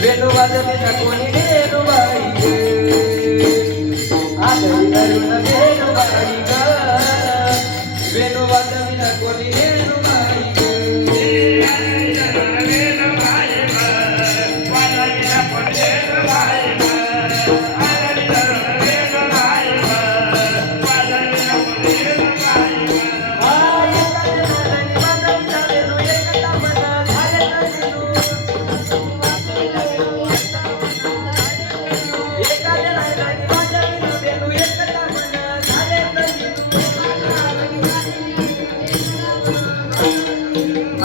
Vengo a darme la cuenta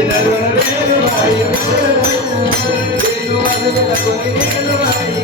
I'm gonna make you